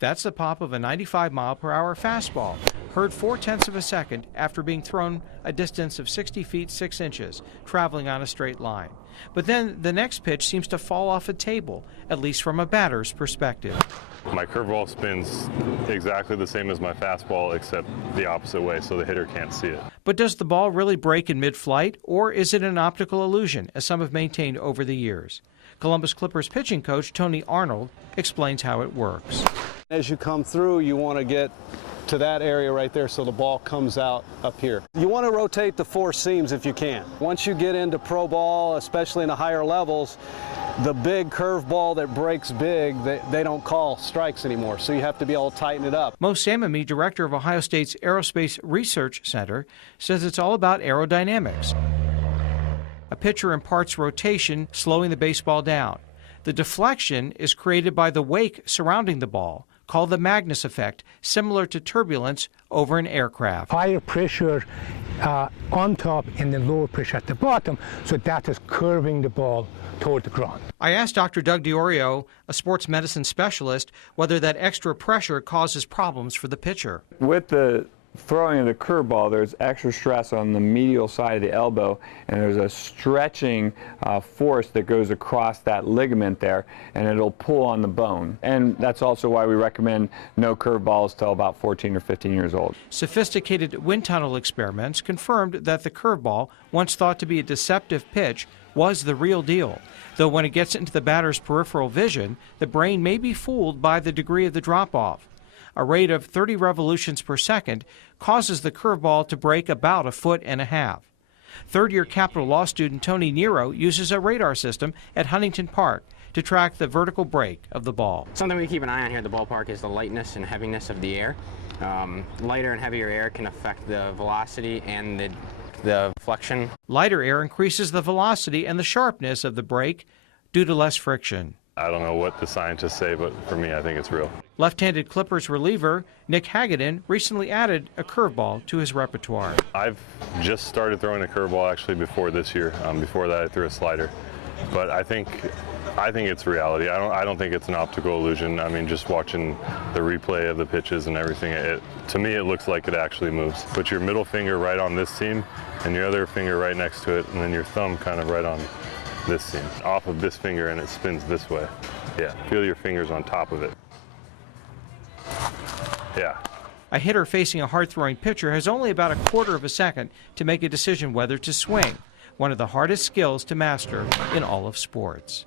That's the pop of a 95-mile-per-hour fastball, heard 0.4 of a second after being thrown a distance of 60 feet 6 inches, traveling on a straight line. But then the next pitch seems to fall off a table, at least from a batter's perspective. My curveball spins exactly the same as my fastball, except the opposite way, so the hitter can't see it. But does the ball really break in mid-flight, or is it an optical illusion, as some have maintained over the years? Columbus Clippers pitching coach Tony Arnold explains how it works. As you come through, you want to get to that area right there so the ball comes out up here. You want to rotate the four seams if you can. Once you get into pro ball, especially in the higher levels, the big curve ball that breaks big, they don't call strikes anymore, so you have to be able to tighten it up. Mo Samamy, director of Ohio State's Aerospace Research Center, says it's all about aerodynamics. A pitcher imparts rotation, slowing the baseball down. The deflection is created by the wake surrounding the ball, called the Magnus effect, similar to turbulence over an aircraft. Higher pressure on top and then lower pressure at the bottom, so that is curving the ball toward the ground. I asked Dr. Doug DiOrio, a sports medicine specialist, whether that extra pressure causes problems for the pitcher. With the throwing of the curveball, there's extra stress on the medial side of the elbow, and there's a stretching force that goes across that ligament there, and it'll pull on the bone. And that's also why we recommend no curveballs till about 14 or 15 years old. Sophisticated wind tunnel experiments confirmed that the curveball, once thought to be a deceptive pitch, was the real deal. Though when it gets into the batter's peripheral vision, the brain may be fooled by the degree of the drop-off. A rate of 30 revolutions per second causes the curveball to break about 1.5 feet. Third-year Capital Law student Tony Nero uses a radar system at Huntington Park to track the vertical break of the ball. Something we keep an eye on here at the ballpark is the lightness and heaviness of the air. Lighter and heavier air can affect the velocity and the flexion. Lighter air increases the velocity and the sharpness of the break due to less friction. I don't know what the scientists say, but for me, I think it's real. Left-handed Clippers reliever Nick Hagedorn recently added a curveball to his repertoire. I've just started throwing a curveball actually before this year. Before that, I threw a slider. But I think it's reality. I don't think it's an optical illusion. I mean, just watching the replay of the pitches and everything, to me, it looks like it actually moves. Put your middle finger right on this seam and your other finger right next to it, and then your thumb kind of right on this seam, off of this finger, and it spins this way. Yeah, feel your fingers on top of it. Yeah. A hitter facing a hard-throwing pitcher has only about 1/4 of a second to make a decision whether to swing, one of the hardest skills to master in all of sports.